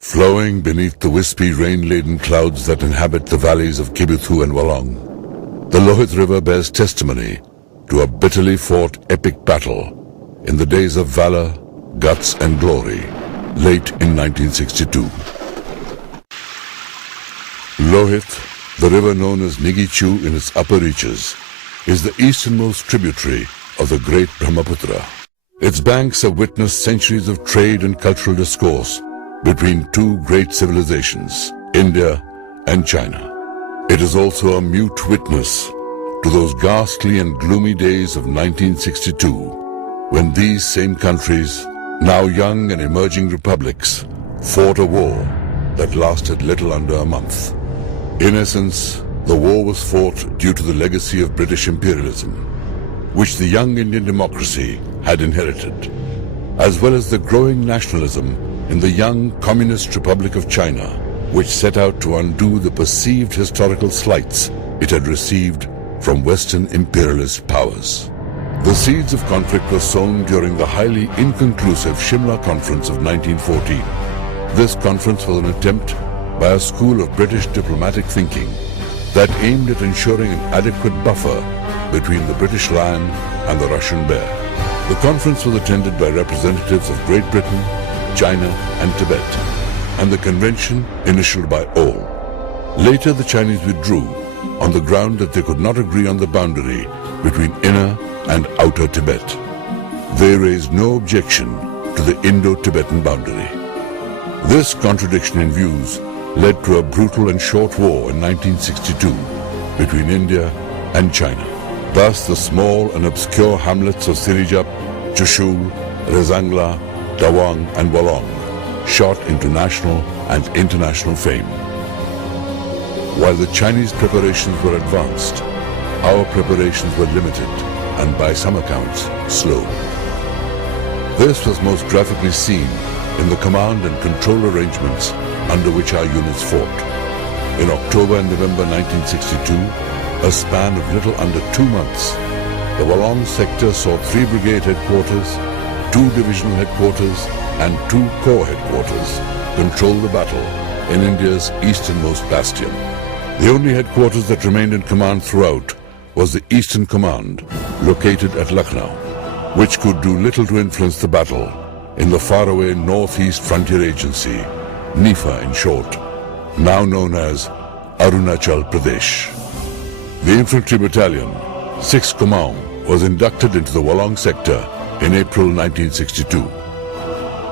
Flowing beneath the wispy rain-laden clouds that inhabit the valleys of Kibithu and Walong, the Lohit River bears testimony to a bitterly fought epic battle in the days of valor, guts and glory, late in 1962. Lohit, the river known as Nigichu in its upper reaches, is the easternmost tributary of the great Brahmaputra. Its banks have witnessed centuries of trade and cultural discourse between two great civilizations, India and China. It is also a mute witness to those ghastly and gloomy days of 1962, when these same countries, now young and emerging republics, fought a war that lasted little under a month. In essence, the war was fought due to the legacy of British imperialism, which the young Indian democracy had inherited, as well as the growing nationalism in the young Communist Republic of China, which set out to undo the perceived historical slights it had received from Western imperialist powers. The seeds of conflict were sown during the highly inconclusive Shimla Conference of 1914. This conference was an attempt by a school of British diplomatic thinking that aimed at ensuring an adequate buffer between the British Lion and the Russian Bear. The conference was attended by representatives of Great Britain, China and Tibet, and the convention initialed by all. Later the Chinese withdrew on the ground that they could not agree on the boundary between inner and outer Tibet. They raised no objection to the Indo-Tibetan boundary. This contradiction in views led to a brutal and short war in 1962 between India and China. Thus the small and obscure hamlets of Sirijap, Chushul, Rezangla, Tawang and Walong shot into national and international fame. While the Chinese preparations were advanced, our preparations were limited and by some accounts slow. This was most graphically seen in the command and control arrangements under which our units fought. In October and November 1962, a span of little under 2 months, the Walong sector saw 3 brigade headquarters, 2 divisional headquarters and 2 corps headquarters control the battle in India's easternmost bastion. The only headquarters that remained in command throughout was the Eastern Command, located at Lucknow, which could do little to influence the battle in the faraway Northeast Frontier Agency, NIFA in short, now known as Arunachal Pradesh. The infantry battalion, 6th Kumaon, was inducted into the Walong sector in April 1962.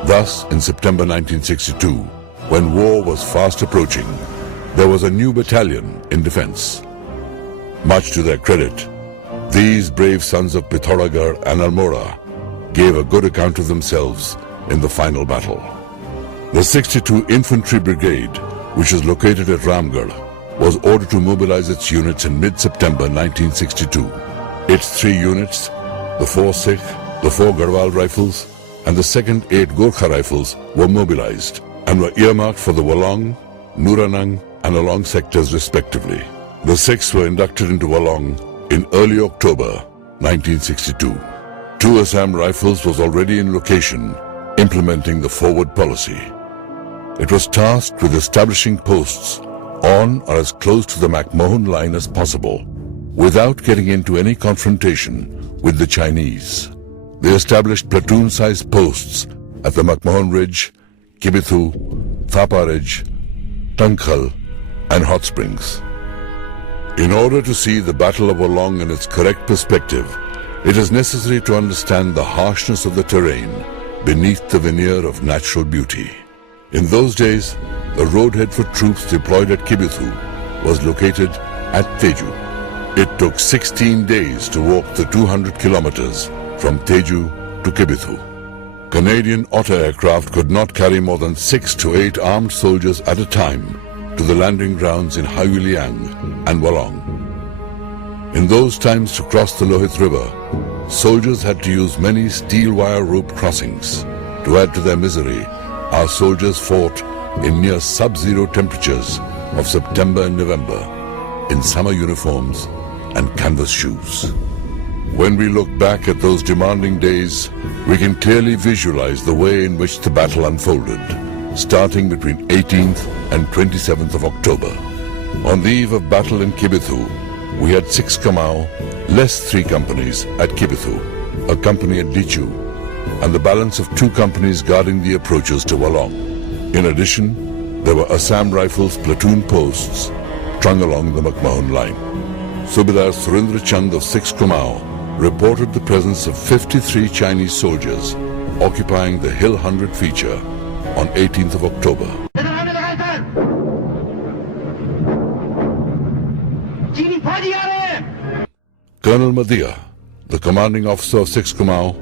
Thus, in September 1962, when war was fast approaching, there was a new battalion in defense. Much to their credit, these brave sons of Pithoragarh and Almora gave a good account of themselves in the final battle. The 62 Infantry Brigade, which is located at Ramgarh, was ordered to mobilize its units in mid-September 1962. Its 3 units, the 4 Sikh, the 4 Garhwal Rifles, and the 2nd 8 Gorkha Rifles were mobilized and were earmarked for the Walong, Nuranang and Along sectors respectively. The 6th were inducted into Walong in early October 1962. 2 Assam Rifles was already in location, implementing the forward policy. It was tasked with establishing posts on or as close to the McMahon line as possible, without getting into any confrontation with the Chinese. They established platoon-sized posts at the McMahon Ridge, Kibithu, Thapa Ridge, Tangkhal, and Hot Springs. In order to see the Battle of Walong in its correct perspective, it is necessary to understand the harshness of the terrain beneath the veneer of natural beauty. In those days, the roadhead for troops deployed at Kibithu was located at Teju. It took 16 days to walk the 200 kilometers from Teju to Kibithu. Canadian Otter aircraft could not carry more than 6 to 8 armed soldiers at a time to the landing grounds in Haiyuliang and Walong. In those times, to cross the Lohit River, soldiers had to use many steel wire rope crossings. To add to their misery, our soldiers fought in near sub-zero temperatures of September and November in summer uniforms and canvas shoes. When we look back at those demanding days, we can clearly visualize the way in which the battle unfolded. starting between 18th and 27th of October. On the eve of battle in Kibithu, we had 6 Kamau, less 3 companies at Kibithu, a company at Dichu, and the balance of 2 companies guarding the approaches to Walong. In addition, there were Assam Rifles platoon posts strung along the McMahon line. Subedar Surendra Chand of 6 Kamau reported the presence of 53 Chinese soldiers occupying the Hill 100 feature on 18th of October. Colonel Madhia, the commanding officer of 6 Kamau,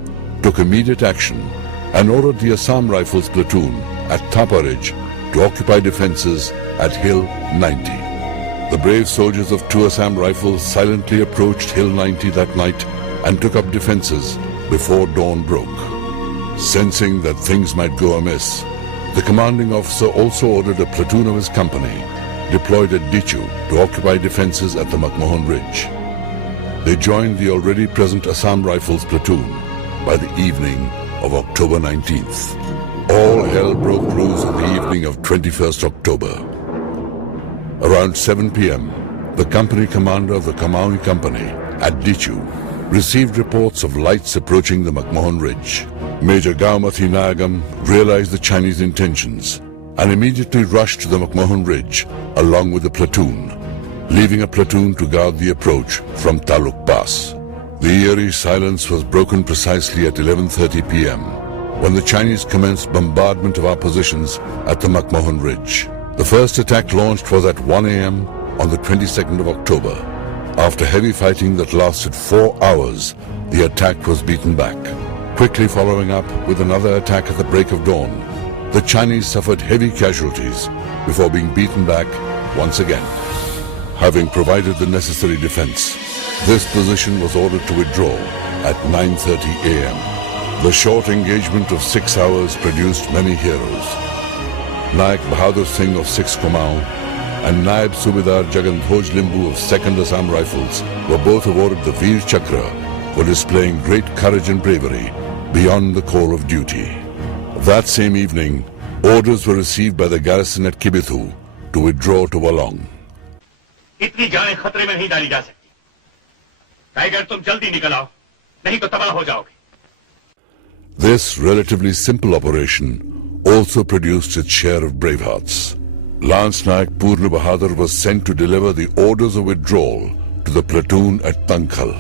took immediate action and ordered the Assam Rifles platoon at Thapa Ridge to occupy defenses at Hill 90. The brave soldiers of 2 Assam Rifles silently approached Hill 90 that night and took up defenses before dawn broke. Sensing that things might go amiss, the commanding officer also ordered a platoon of his company deployed at Dichu to occupy defenses at the McMahon Ridge. They joined the already present Assam Rifles platoon by the evening of October 19th. All hell broke loose on the evening of 21st October. Around 7 p.m., the company commander of the Kamaui Company at Dichu received reports of lights approaching the McMahon Ridge. Major Gaumathi Nayagam realized the Chinese intentions and immediately rushed to the McMahon Ridge along with the platoon, leaving a platoon to guard the approach from Taluk Pass. The eerie silence was broken precisely at 11:30 p.m. when the Chinese commenced bombardment of our positions at the McMahon Ridge. The first attack launched was at 1 a.m. on the 22nd of October. After heavy fighting that lasted 4 hours, the attack was beaten back. Quickly following up with another attack at the break of dawn, the Chinese suffered heavy casualties before being beaten back once again. Having provided the necessary defense, this position was ordered to withdraw at 9:30 a.m. The short engagement of 6 hours produced many heroes. Nayak Bahadur Singh of 6 Kamau and Naib Subedar Jagandhoj Limbu of 2nd Assam Rifles were both awarded the Veer Chakra for displaying great courage and bravery beyond the call of duty. That same evening, orders were received by the garrison at Kibithu to withdraw to Walong. इतनी जानें खतरे में नहीं डाली जा सकती। Tiger तुम जल्दी निकल आओ, नहीं तो तबाह हो जाओगे। This relatively simple operation also produced its share of brave hearts. Lance Nayak Purna Bahadur was sent to deliver the orders of withdrawal to the platoon at Tankhal.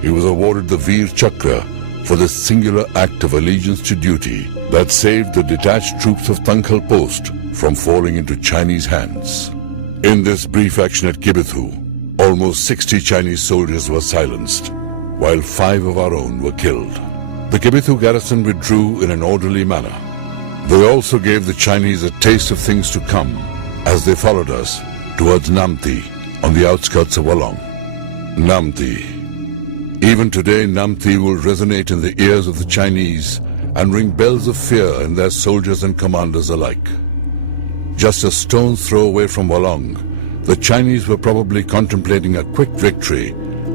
He was awarded the Veer Chakra for this singular act of allegiance to duty that saved the detached troops of Tankhal post from falling into Chinese hands. In this brief action at Kibithu, almost 60 Chinese soldiers were silenced, while 5 of our own were killed. The Kibithu garrison withdrew in an orderly manner. They also gave the Chinese a taste of things to come as they followed us towards Namti on the outskirts of Walong. Namti. Even today, Namti will resonate in the ears of the Chinese and ring bells of fear in their soldiers and commanders alike. Just a stone's throw away from Walong, the Chinese were probably contemplating a quick victory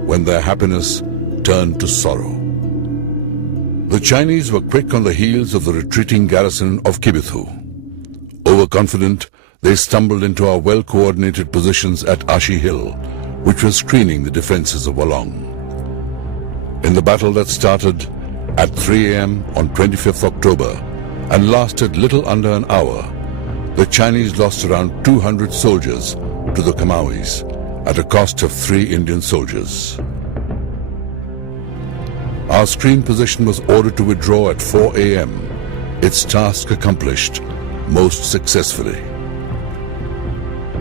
when their happiness turned to sorrow. The Chinese were quick on the heels of the retreating garrison of Kibithu. Overconfident, they stumbled into our well-coordinated positions at Ashi Hill, which was screening the defenses of Walong. In the battle that started at 3 a.m. on 25th October and lasted little under an hour, the Chinese lost around 200 soldiers to the Kamauis at a cost of 3 Indian soldiers. Our screen position was ordered to withdraw at 4 a.m., its task accomplished most successfully.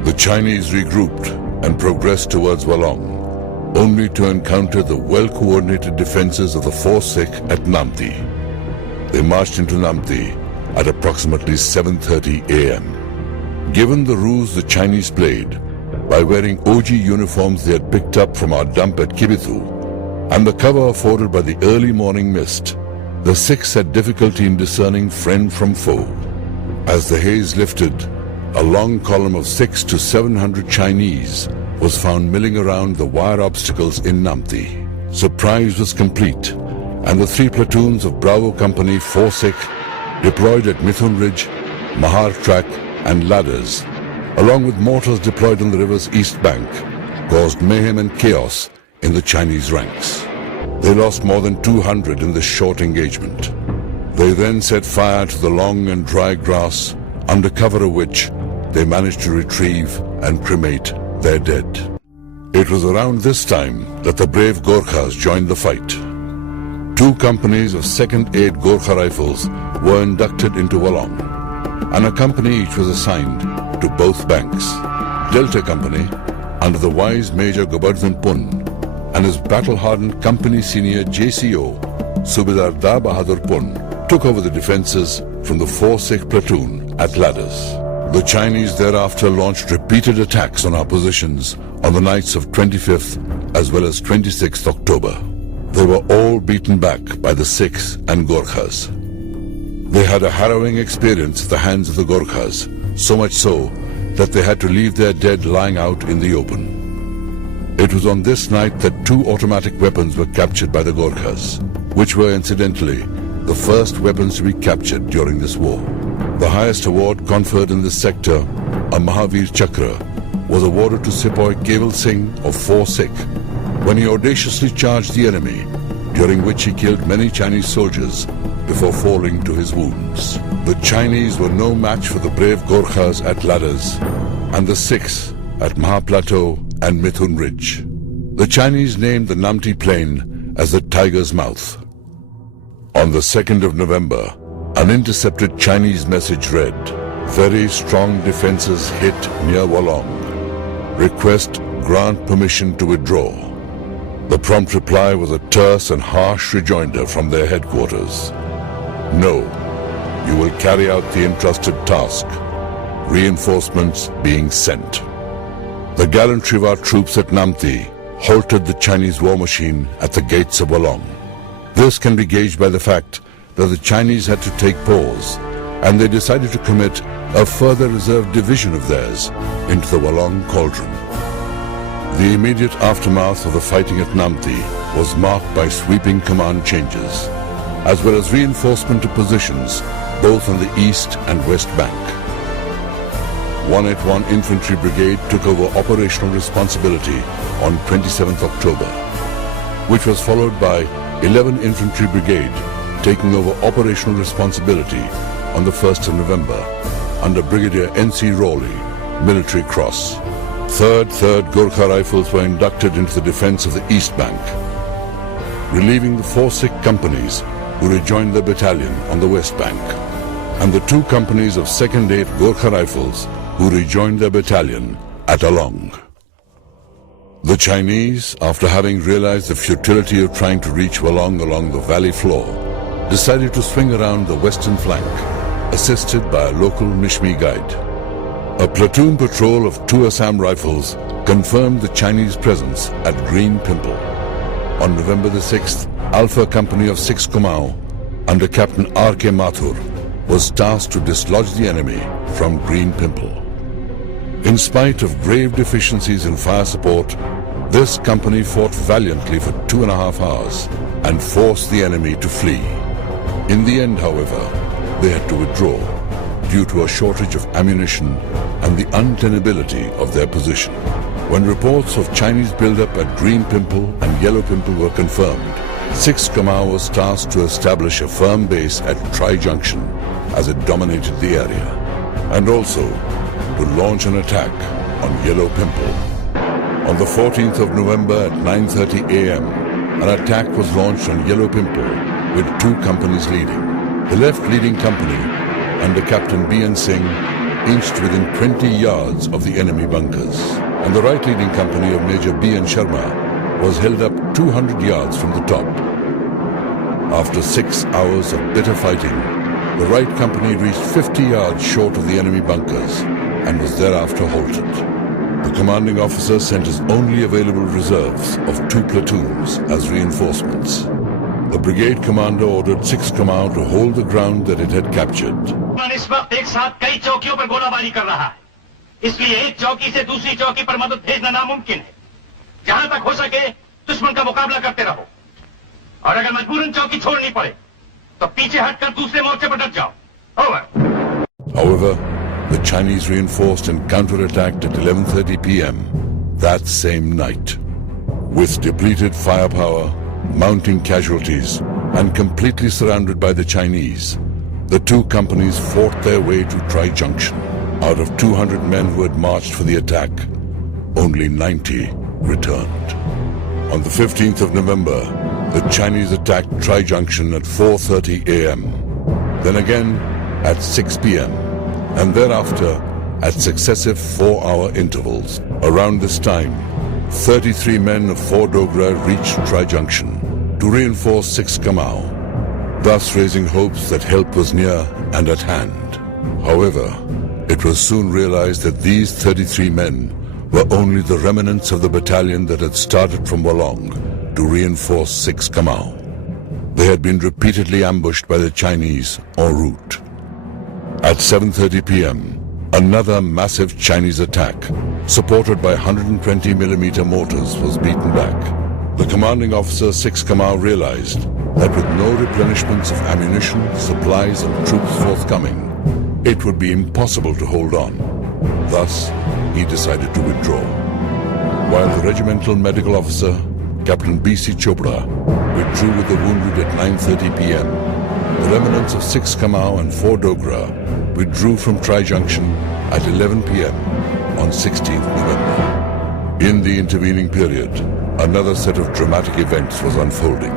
The Chinese regrouped and progressed towards Walong, only to encounter the well-coordinated defenses of the 4th Sikh at Namti. They marched into Namti at approximately 7:30 a.m. Given the ruse the Chinese played by wearing OG uniforms they had picked up from our dump at Kibithu and the cover afforded by the early morning mist, the Sikhs had difficulty in discerning friend from foe. As the haze lifted, a long column of 600 to 700 Chinese was found milling around the wire obstacles in Namti. Surprise was complete, and the 3 platoons of Bravo Company 4 Sikh deployed at Mithun Ridge Mahar track and ladders, along with mortars deployed on the river's east bank, caused mayhem and chaos in the Chinese ranks. They lost more than 200 in this short engagement. They then set fire to the long and dry grass, under cover of which they managed to retrieve and cremate their dead. It was around this time that the brave Gorkhas joined the fight. 2 companies of 2nd Aid Gorkha Rifles were inducted into Walong, and a company each was assigned to both banks. Delta Company, under the wise Major Gobardhan Pun, and his battle-hardened company senior JCO, Subedar Da Bahadur Pun, took over the defenses from the 4 Sikh platoon at Ladders. The Chinese thereafter launched repeated attacks on our positions on the nights of 25th as well as 26th October. They were all beaten back by the Sikhs and Gorkhas. They had a harrowing experience at the hands of the Gorkhas, so much so that they had to leave their dead lying out in the open. It was on this night that 2 automatic weapons were captured by the Gorkhas, which were incidentally the first weapons to be captured during this war. The highest award conferred in this sector, a Mahavir Chakra, was awarded to Sepoy Keval Singh of 4 Sikh when he audaciously charged the enemy, during which he killed many Chinese soldiers before falling to his wounds. The Chinese were no match for the brave Gorkhas at Ladders and the Sikhs at Maha Plateau and Mithun Ridge. The Chinese named the Namti Plain as the Tiger's Mouth. On the 2nd of November, an intercepted Chinese message read, "Very strong defenses hit near Walong. Request grant permission to withdraw." The prompt reply was a terse and harsh rejoinder from their headquarters. "No, you will carry out the entrusted task. Reinforcements being sent." The gallantry of our troops at Namti halted the Chinese war machine at the gates of Walong. This can be gauged by the fact that the Chinese had to take pause, and they decided to commit a further reserve division of theirs into the Walong cauldron. The immediate aftermath of the fighting at Namti was marked by sweeping command changes, as well as reinforcement of positions both on the east and west bank. 181 Infantry Brigade took over operational responsibility on 27th October, which was followed by 11 Infantry Brigade taking over operational responsibility on the 1st of November under Brigadier N.C. Rowley, Military Cross. 3rd Gorkha Rifles were inducted into the defense of the East Bank, relieving the 4 Sikh companies who rejoined their battalion on the West Bank, and the 2 companies of 2nd Aid Gorkha Rifles who rejoined their battalion at Along. The Chinese, after having realized the futility of trying to reach Walong along the valley floor, decided to swing around the western flank, assisted by a local Mishmi guide. A platoon patrol of 2 Assam Rifles confirmed the Chinese presence at Green Pimple. On November the 6th, Alpha Company of 6 Kumaon, under Captain R.K. Mathur, was tasked to dislodge the enemy from Green Pimple. In spite of grave deficiencies in fire support, this company fought valiantly for 2.5 hours and forced the enemy to flee. In the end, however, they had to withdraw due to a shortage of ammunition and the untenability of their position. When reports of Chinese buildup at Green Pimple and Yellow Pimple were confirmed, 6 Kumaon was tasked to establish a firm base at Tri-Junction as it dominated the area, and also to launch an attack on Yellow Pimple. On the 14th of November at 9:30 a.m., an attack was launched on Yellow Pimple with 2 companies leading. The left leading company, under Captain B.N. Singh, inched within 20 yards of the enemy bunkers, and the right leading company of Major B.N. Sharma was held up 200 yards from the top. After 6 hours of bitter fighting, the right company reached 50 yards short of the enemy bunkers and was thereafter halted. The commanding officer sent his only available reserves of 2 platoons as reinforcements. The brigade commander ordered 6 Kumaon to hold the ground that it had captured. इस वक्त एक साथ कई चौकियों पर गोलाबारी कर रहा है, इसलिए एक चौकी से दूसरी चौकी पर मदद भेजना नामुमकिन है। जहां तक हो सके दुश्मन का मुकाबला करते रहो, और अगर मजबूरन चौकी छोड़नी पड़े तो पीछे हटकर दूसरे मोर्चे पर डट जाओ। Over. However, the Chinese reinforced and counterattacked at 11:30 p.m. that same night. With depleted firepower, mounting casualties, and completely surrounded by the Chinese, the two companies fought their way to Tri-Junction. Out of 200 men who had marched for the attack, only 90 returned. On the 15th of November, the Chinese attacked Tri-Junction at 4:30 a.m., then again at 6 p.m., and thereafter at successive 4-hour intervals. Around this time, 33 men of 4 Dogra reached Tri-Junction to reinforce 6 Kamau, thus raising hopes that help was near and at hand. However, it was soon realized that these 33 men were only the remnants of the battalion that had started from Walong to reinforce 6 Kamau. They had been repeatedly ambushed by the Chinese en route. At 7:30 p.m., another massive Chinese attack, supported by 120mm mortars, was beaten back. The commanding officer 6 Kamau realized that with no replenishments of ammunition, supplies and troops forthcoming, it would be impossible to hold on. Thus, he decided to withdraw. While the regimental medical officer, Captain B.C. Chopra, withdrew with the wounded at 9:30 p.m., the remnants of 6 Kamau and 4 Dogra withdrew from Tri-Junction at 11 p.m. on 16th November. In the intervening period, another set of dramatic events was unfolding.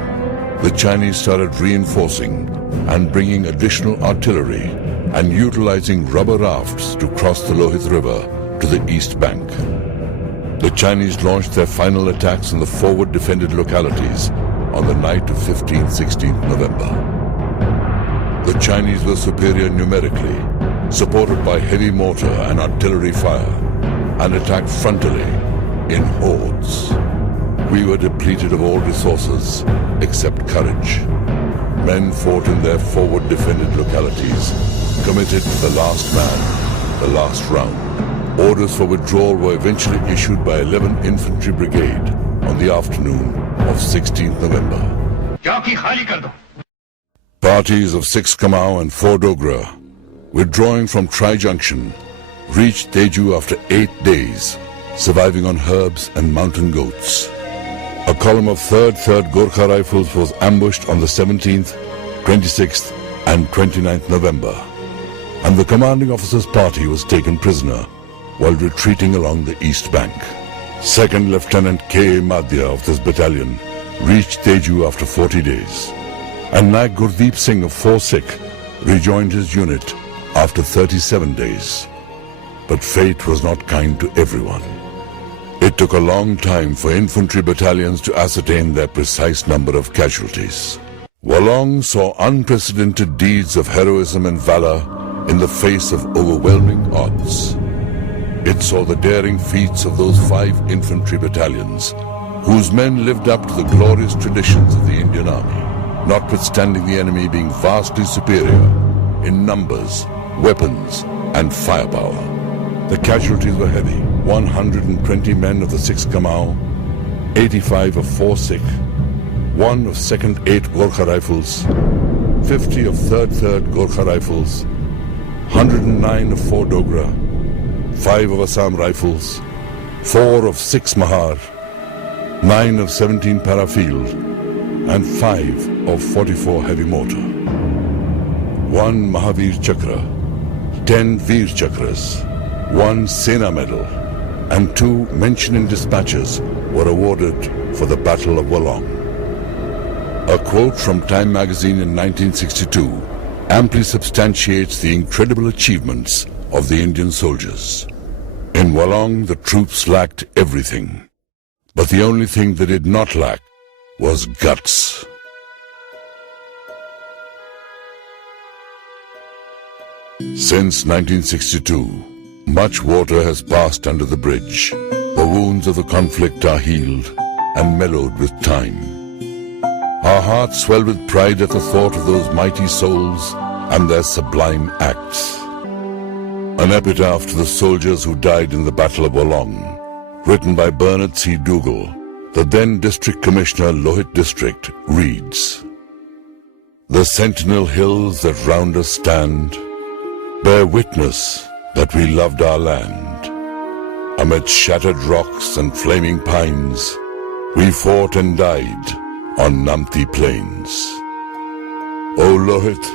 The Chinese started reinforcing and bringing additional artillery and utilizing rubber rafts to cross the Lohit River to the east bank. The Chinese launched their final attacks on the forward defended localities on the night of 15th-16th November. The Chinese were superior numerically, supported by heavy mortar and artillery fire, and attacked frontally in hordes. We were depleted of all resources except courage. Men fought in their forward defended localities, committed to the last man, the last round. Orders for withdrawal were eventually issued by 11th Infantry Brigade on the afternoon of 16th November. Parties of 6 Kamau and 4 Dogra, withdrawing from Tri-Junction, reached Teju after 8 days, surviving on herbs and mountain goats. A column of 3rd Gorkha Rifles was ambushed on the 17th, 26th and 29th November, and the commanding officer's party was taken prisoner while retreating along the east bank. 2nd Lieutenant K. Madhya of this battalion reached Teju after 40 days, and Naik Gurdeep Singh of 4 Sikh rejoined his unit after 37 days. But fate was not kind to everyone. It took a long time for infantry battalions to ascertain their precise number of casualties. Walong saw unprecedented deeds of heroism and valor in the face of overwhelming odds. It saw the daring feats of those 5 infantry battalions, whose men lived up to the glorious traditions of the Indian Army, notwithstanding the enemy being vastly superior in numbers, weapons, and firepower. The casualties were heavy: 120 men of the 6 Kamau, 85 of 4 Sikh, 1 of 2nd 8 Gorkha Rifles, 50 of 3rd Gorkha Rifles, 109 of 4 Dogra, 5 of Assam Rifles, 4 of 6 Mahar, 9 of 17 Parafield, and 5 of 44 heavy mortar. 1 Mahavir Chakra, 10 Veer Chakras, 1 Sena Medal, and 2 mentioned in dispatches were awarded for the Battle of Walong. A quote from Time magazine in 1962 amply substantiates the incredible achievements of the Indian soldiers. In Walong, the troops lacked everything, but the only thing they did not lack was guts. Since 1962, much water has passed under the bridge. The wounds of the conflict are healed and mellowed with time. Our hearts swell with pride at the thought of those mighty souls and their sublime acts. An epitaph to the soldiers who died in the Battle of Walong, written by Bernard C. Dougal, the then District Commissioner, Lohit District, reads: "The sentinel hills that round us stand bear witness that we loved our land. Amid shattered rocks and flaming pines, we fought and died on Namti plains. O Lohit,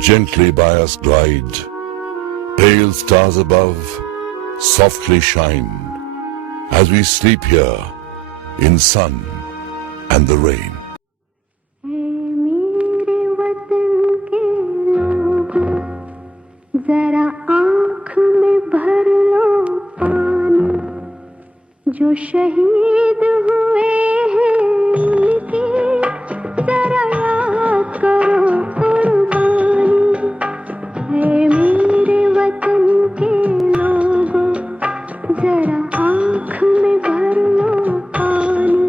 gently by us glide. Pale stars above softly shine as we sleep here in sun and the rain. मेरे वतन के लोगों, जरा आँख में भर लो पानी, जो शहीद हुए हैं उनकी जरा याद करो कुर्बानी। है मेरे वतन के लोगों, जरा आँख में भर लो पानी,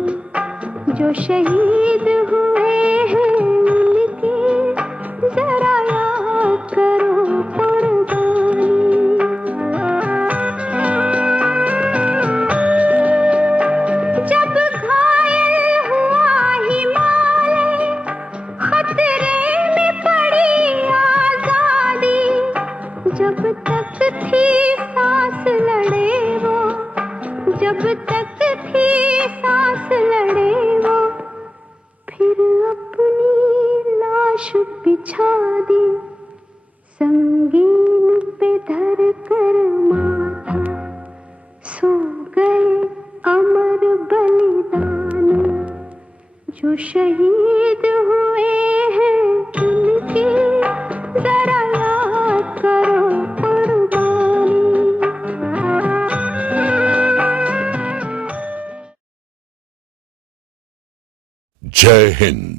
जो शहीद हुए हैं उनकी जरा याद करो कुर्बानी। जब घायल हुआ हिमालय, खतरे में पड़ी आजादी, जब तक थी सांस लड़े वो, जब तक थी सांस लड़े वो, फिर अपनी लाश बिछा दी, संगीन पे धर कर माथा, सो गए अमर बलिदानी, जो शहीद हुए हैं उनकी जरा याद करो कुर्बानी। Jai Hind.